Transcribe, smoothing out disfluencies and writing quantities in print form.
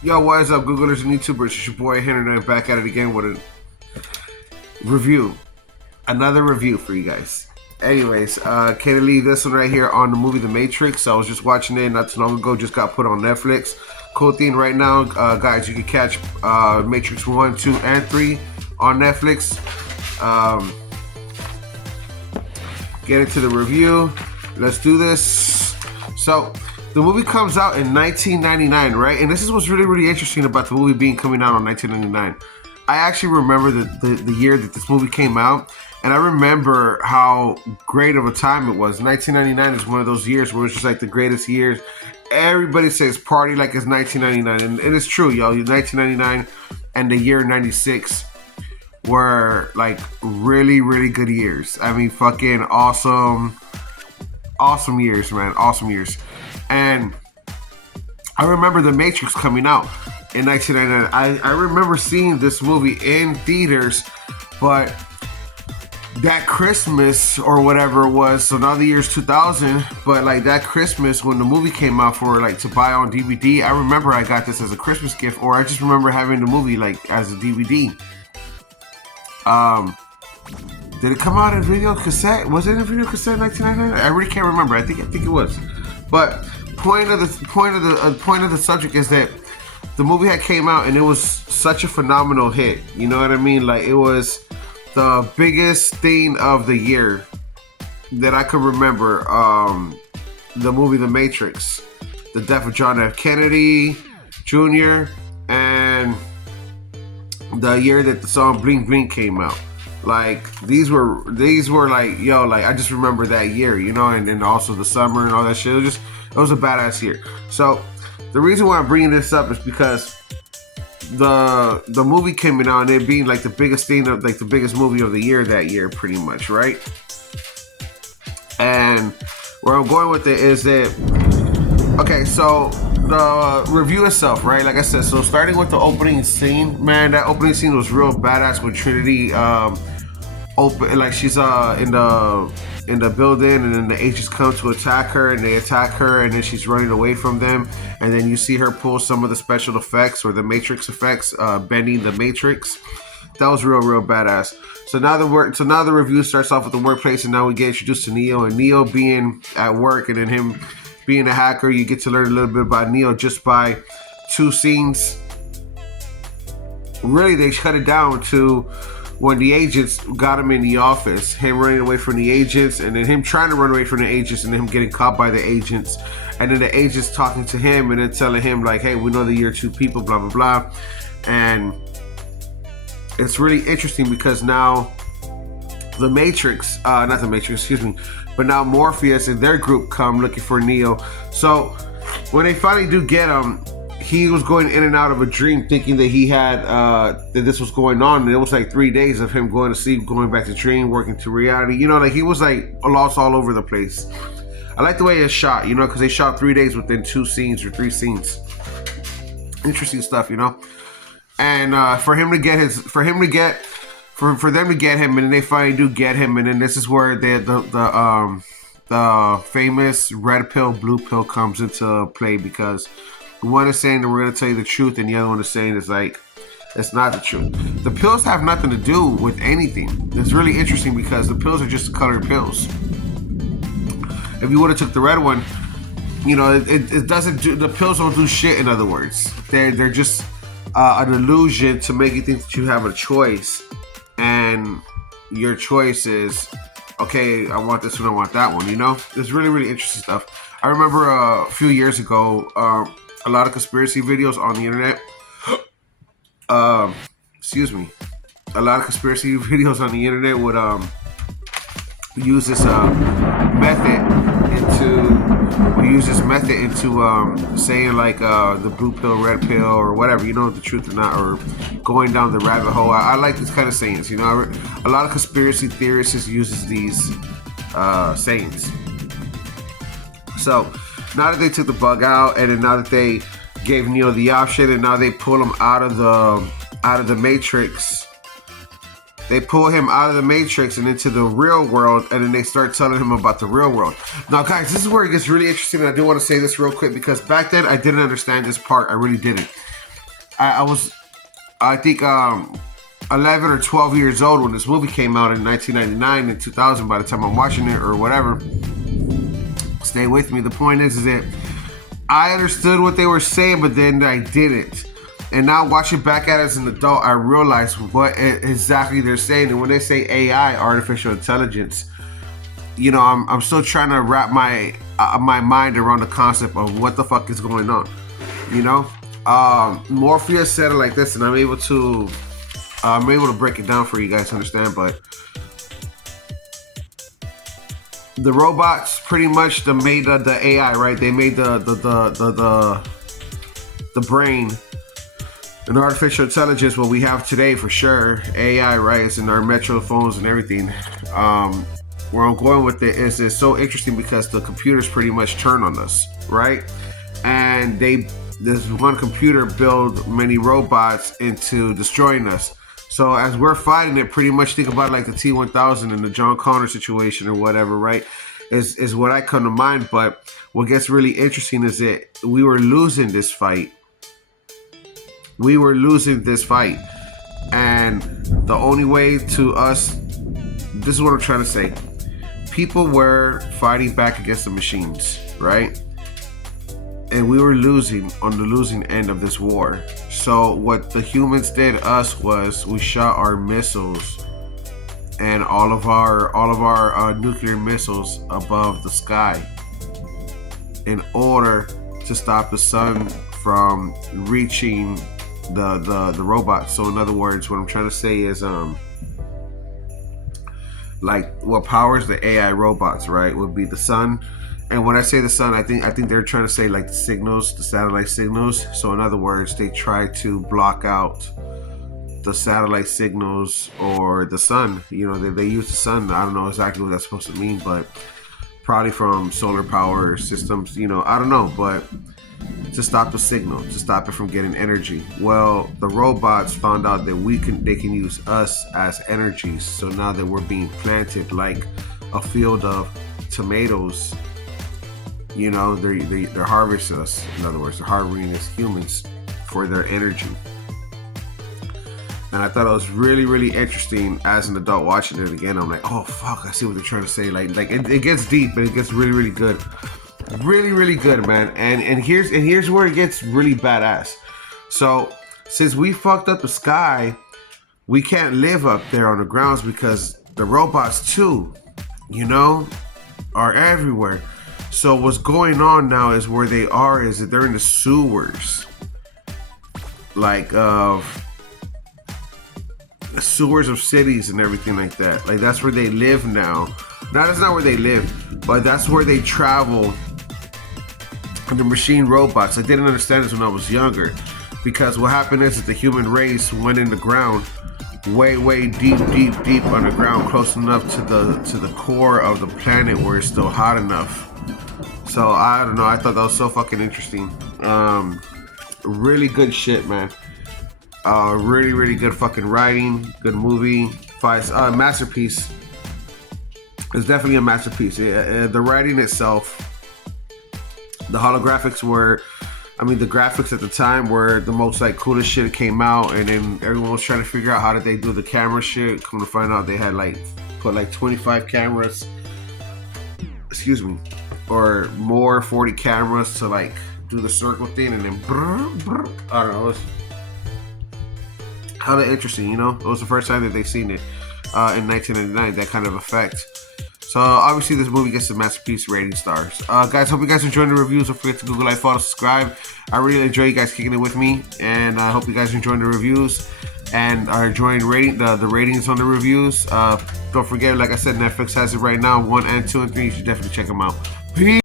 Yo, what is up, Googlers and YouTubers? It's your boy Henry, back at it again with a review. Another review for you guys. Anyways, can't leave this one right here on the movie The Matrix. I was just watching it not too long ago, just got put on Netflix. Cool thing right now, guys, you can catch Matrix 1, 2, and 3 on Netflix. Get into the review. Let's do this. So, the movie comes out in 1999, right? And this is what's really, really interesting about the movie being coming out in 1999. I actually remember the year that this movie came out, and I remember how great of a time it was. 1999 is one of those years where it's just like the greatest years. Everybody says party like it's 1999, and it's true, yo. 1999 and the year 96 were like really, really good years. I mean, fucking awesome years, man. Awesome years. And I remember The Matrix coming out in 1999. I remember seeing this movie in theaters, but that Christmas or whatever it was, so now the year's 2000, but like that Christmas when the movie came out for like to buy on DVD, I remember I got this as a Christmas gift, or I just remember having the movie like as a DVD. Did it come out in video cassette? Was it in video cassette in 1999? I really can't remember. I think it was. But point of the subject is that the movie had came out and it was such a phenomenal hit. You know what I mean? Like, it was the biggest thing of the year that I could remember. The movie The Matrix, the death of John F. Kennedy Jr., and the year that the song Bling Bling came out. Like, these were like, yo, like, I just remember that year, you know, and then also the summer and all that shit. It was a badass year. So the reason why I'm bringing this up is because the movie came out and it being like the biggest thing of like the biggest movie of the year that year, pretty much, right? And where I'm going with it is that, okay, so the review itself, right? Like I said, so starting with the opening scene, man, that opening scene was real badass with Trinity. Open, like she's in the building, and then the agents come to attack her, and they attack her, and then she's running away from them, and then you see her pull some of the special effects or the Matrix effects, bending the Matrix. That was real badass. So now the review starts off with the workplace, and now we get introduced to Neo, and Neo being at work, and then him being a hacker. You get to learn a little bit about Neo just by two scenes. Really, they shut it down to when the agents got him in the office, him running away from the agents, and then him trying to run away from the agents, and then him getting caught by the agents, and then the agents talking to him and then telling him like, hey, we know that you're two people, blah blah blah. And it's really interesting because now the Matrix, not the Matrix, excuse me, but now Morpheus and their group come looking for Neo. So when they finally do get him, he was going in and out of a dream thinking that he had, that this was going on. And it was like 3 days of him going to sleep, going back to dream, working to reality. You know, like he was like lost all over the place. I like the way it's shot, you know, because they shot 3 days within 2 scenes or 3 scenes. Interesting stuff, you know. And for them to get him, and then they finally do get him, and then this is where the famous red pill, blue pill comes into play, because one is saying that we're going to tell you the truth, and the other one is saying it's like, it's not the truth. The pills have nothing to do with anything. It's really interesting because the pills are just colored pills. If you would have took the red one, you know, it doesn't do, the pills don't do shit, in other words. They're just an illusion to make you think that you have a choice, and your choice is, okay, I want this one, I want that one, you know? It's really interesting stuff. I remember a few years ago, a lot of conspiracy videos on the internet. Excuse me. A lot of conspiracy videos on the internet would use this method into saying like the blue pill, red pill, or whatever, you know, the truth or not, or going down the rabbit hole. I like these kind of sayings, you know. A lot of conspiracy theorists uses these sayings. So now that they took the bug out, and then now that they gave Neo the option, and now they pull him out of the Matrix. They pull him out of the Matrix and into the real world, and then they start telling him about the real world. Now, guys, this is where it gets really interesting, and I do want to say this real quick, because back then I didn't understand this part. I really didn't. I was, I think, 11 or 12 years old when this movie came out in 1999 and 2000. By the time I'm watching it or whatever, stay with me. The point is that I understood what they were saying, but then I didn't. And now watching back at it as an adult, I realize what exactly they're saying. And when they say AI, artificial intelligence, you know, I'm still trying to wrap my mind around the concept of what the fuck is going on. You know, Morpheus said it like this, and I'm able to break it down for you guys to understand. But the robots pretty much made the AI, right? They made the brain. And artificial intelligence, what we have today for sure, AI, right? It's in our metro phones and everything. Where I'm going with it is it's so interesting because the computers pretty much turn on us, right? And this one computer build many robots into destroying us. So as we're fighting it, pretty much think about like the T-1000 and the John Connor situation or whatever, right? Is what I come to mind. But what gets really interesting is that we were losing this fight. And the only way to us, this is what I'm trying to say. People were fighting back against the machines, right? And we were losing on the losing end of this war. So what the humans did us was we shot our missiles and all of our nuclear missiles above the sky in order to stop the sun from reaching the robots. So in other words, what I'm trying to say is like what powers the AI robots, right, would be the sun. And when I say the sun, I think they're trying to say like the signals, the satellite signals. So in other words, they try to block out the satellite signals or the sun. You know, they use the sun. I don't know exactly what that's supposed to mean, but probably from solar power systems, you know, I don't know, but to stop the signal, to stop it from getting energy. Well, the robots found out that they can use us as energies. So now that we're being planted like a field of tomatoes, you know, they're harvesting us. In other words, they're harboring us humans for their energy. And I thought it was really, really interesting as an adult watching it again. I'm like, oh fuck, I see what they're trying to say. Like it gets deep, but it gets really, really good. Really, really good, man. And here's where it gets really badass. So since we fucked up the sky, we can't live up there on the grounds because the robots too, you know, are everywhere. So what's going on now is where they are is that they're in the sewers, like sewers of cities and everything like that. Like that's where they live now. Now that's not where they live, but that's where they travel. The machine robots. I didn't understand this when I was younger, because what happened is that the human race went in the ground, way deep underground, close enough to the core of the planet where it's still hot enough. So I don't know. I thought that was so fucking interesting. Really good shit, man. Really good fucking writing. Good movie. Masterpiece. It's definitely a masterpiece. The writing itself. The holographics were, the graphics at the time were the most like coolest shit that came out, and then everyone was trying to figure out how did they do the camera shit. Come to find out they had put 25 cameras, or more, 40 cameras to do the circle thing, and then I don't know. It was kind of interesting, you know. It was the first time that they seen it in 1999, that kind of effect. So obviously this movie gets a masterpiece rating stars. Guys, hope you guys enjoyed the reviews. Don't forget to Google, like, follow, subscribe. I really enjoy you guys kicking it with me, and I hope you guys enjoying the reviews and are enjoying the ratings on the reviews. Don't forget, like I said, Netflix has it right now, 1 and 2 and 3. You should definitely check them out. Peace.